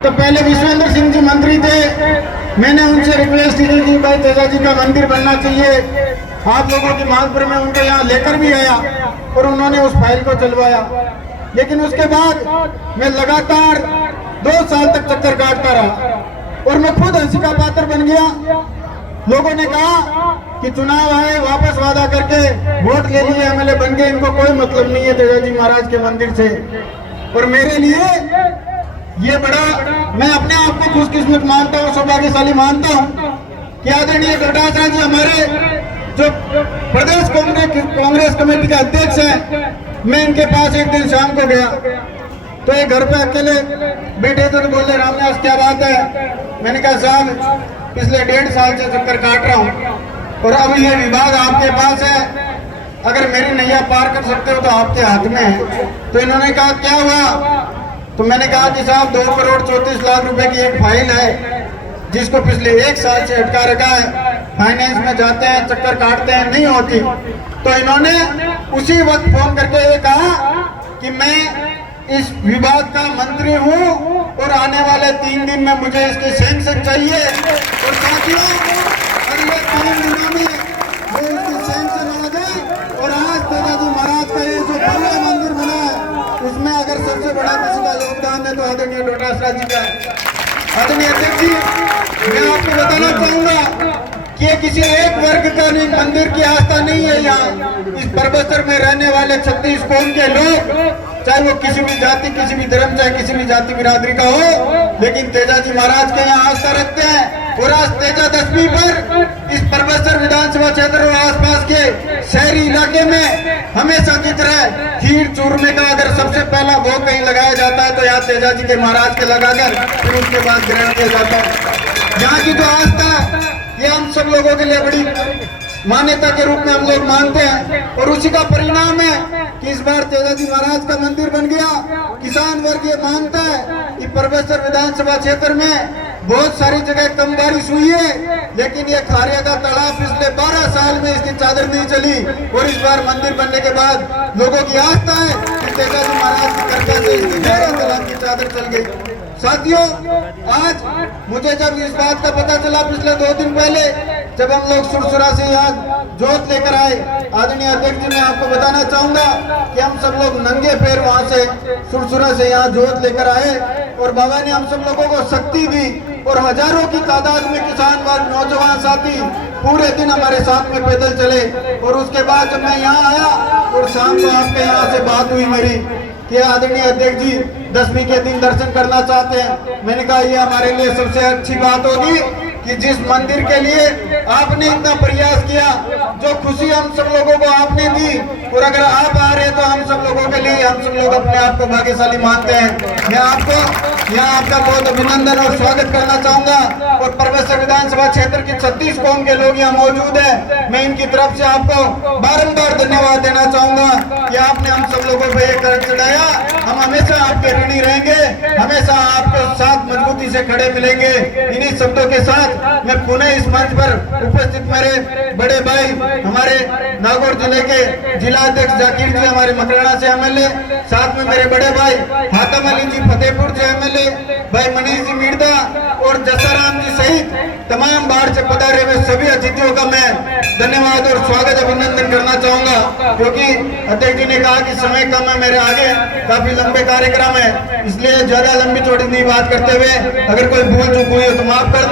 तो पहले विश्वेंद्र सिंह जी मंत्री थे, मैंने उनसे रिक्वेस्ट की कि भाई तेजा जी का मंदिर बनना चाहिए, आप लोगों की मांग पर मैं उनको यहाँ लेकर भी आया और उन्होंने उस फाइल को चलवाया। लेकिन उसके बाद मैं लगातार 2 साल तक चक्कर काटता रहा और मैं खुद हंसी का पात्र बन गया। लोगों ने कहा कि चुनाव आए, वापस वादा करके वोट ले लिए, एमएलए बन गए, इनको कोई मतलब नहीं है तेजा जी महाराज के मंदिर से। और मेरे लिए ये बड़ा, मैं अपने आप को खुशकिस्मत मानता हूँ, सौभाग्यशाली मानता हूँ कि आदरणीय डोटासरा जी हमारे जो प्रदेश कांग्रेस कमेटी के अध्यक्ष हैं, मैं इनके पास एक दिन शाम को गया तो ये घर पे अकेले बैठे थे तो बोले रामदास क्या बात है। मैंने कहा साहब पिछले 1.5 साल से चक्कर काट रहा हूँ और अब ये विभाग आपके पास है, अगर मेरी नैया पार कर सकते हो तो आपके हाथ में है। तो इन्होंने कहा क्या हुआ? तो मैंने कहा कि साहब 2 करोड़ 34 लाख रुपए की एक फाइल है जिसको पिछले 1 साल से अटका रखा है, फाइनेंस में जाते हैं, चक्कर काटते हैं, नहीं होती। तो इन्होंने उसी वक्त फोन करके ये कहा कि मैं इस विभाग का मंत्री हूं और आने वाले 3 दिन में मुझे इसकी सैंक्शन चाहिए और साथियों अगले 3 दिनों में वो इसकी सैंक्शन आ गई। और आज तेजा जी महाराज का ये जो भव्य मंदिर बना है उसमें अगर सबसे बड़ा किसी का योगदान है तो आदरणीय डोटासरा जी का। आदरणीय अध्यक्ष जी, मैं आपको बताना चाहूंगा कि ये किसी एक वर्ग का नहीं, मंदिर की आस्था नहीं है। यहाँ इस परबसर में रहने वाले 36 कौम के लोग, चाहे वो किसी भी जाति, किसी भी धर्म, चाहे किसी भी जाति बिरादरी का हो, लेकिन तेजा जी महाराज के यहाँ आस्था रखते हैं। और आज तेजा दशमी पर इस परबसर विधानसभा क्षेत्र और आसपास के शहरी इलाके में हमेशा की तरह खीर चूरमे का अगर सबसे पहला भोग कहीं लगाया जाता है तो यहाँ तेजा जी के महाराज के लगाकर फिर उसके बाद ग्रहण किया जाता है। यहाँ की जो आस्था ये हम सब लोगों के लिए बड़ी मान्यता के रूप में हम लोग मानते हैं और उसी का परिणाम है कि इस बार तेजा जी महाराज का मंदिर बन गया। किसान वर्ग ये मानता है कि परबसर विधानसभा क्षेत्र में बहुत सारी जगह कम बारिश हुई है, लेकिन ये खारिया का तालाब पिछले 12 साल में इसकी चादर नहीं चली और इस बार मंदिर बनने के बाद लोगों की आस्था है कि तेजा जी महाराज की कृपा से इसकी तालाब की चादर चल गई। साथियों, आज मुझे जब इस बात का पता चला पिछले 2 दिन पहले जब हम लोग सुरसुरा से यहाँ जोत लेकर आए, आदरणीय अध्यक्ष जी मैं आपको बताना चाहूंगा कि हम सब लोग नंगे पैर वहां से सुरसुरा से यहाँ जोत लेकर आए और बाबा ने हम सब लोगों को शक्ति दी और हजारों की तादाद में किसान वर्ग, नौजवान साथी पूरे दिन हमारे साथ में पैदल चले। और उसके बाद जब मैं यहाँ आया और शाम को आपके यहाँ से बात हुई मेरी कि आदरणीय अध्यक्ष जी 10वीं के दिन दर्शन करना चाहते हैं, मैंने कहा ये हमारे लिए सबसे अच्छी बात होगी कि जिस मंदिर के लिए आपने इतना प्रयास किया, जो खुशी हम सब लोगों को आपने दी, और अगर आप आ रहे तो हम सब लोगों के लिए हम सब लोग अपने आप को भाग्यशाली मानते हैं। मैं आपको यहाँ आपका बहुत अभिनंदन और स्वागत करना चाहूंगा और परबसर विधानसभा क्षेत्र की 36 कौम के लोग यहाँ मौजूद है, मैं इनकी तरफ से आपको बारंबार धन्यवाद देना चाहूंगा कि आपने हम सब लोगों पर यह कर्ज चढ़ाया। हम हमेशा आपके ऋणी रहेंगे, हमेशा आपके साथ मजबूती से खड़े मिलेंगे। इन्हीं शब्दों के साथ मैं पुनः इस मंच पर उपस्थित मेरे बड़े भाई, हमारे नागौर जिले के जिला अध्यक्ष जाकिर जी, हमारे मकराना से एमएलए, साथ में मेरे बड़े भाई हातम अली जी फतेहपुर से एमएलए, भाई मनीष जी मीरदा और जसाराम जी सहित तमाम बाहर से पधारे हुए सभी अतिथियों का मैं धन्यवाद और स्वागत अभिनंदन करना चाहूंगा। क्योंकि अध्यक्ष जी ने कहा कि समय कम है, मेरे आगे काफी लंबे कार्यक्रम है, इसलिए ज्यादा लंबी चौड़ी नहीं बात करते हुए अगर कोई भूल चूक हुई हो तो माफ कर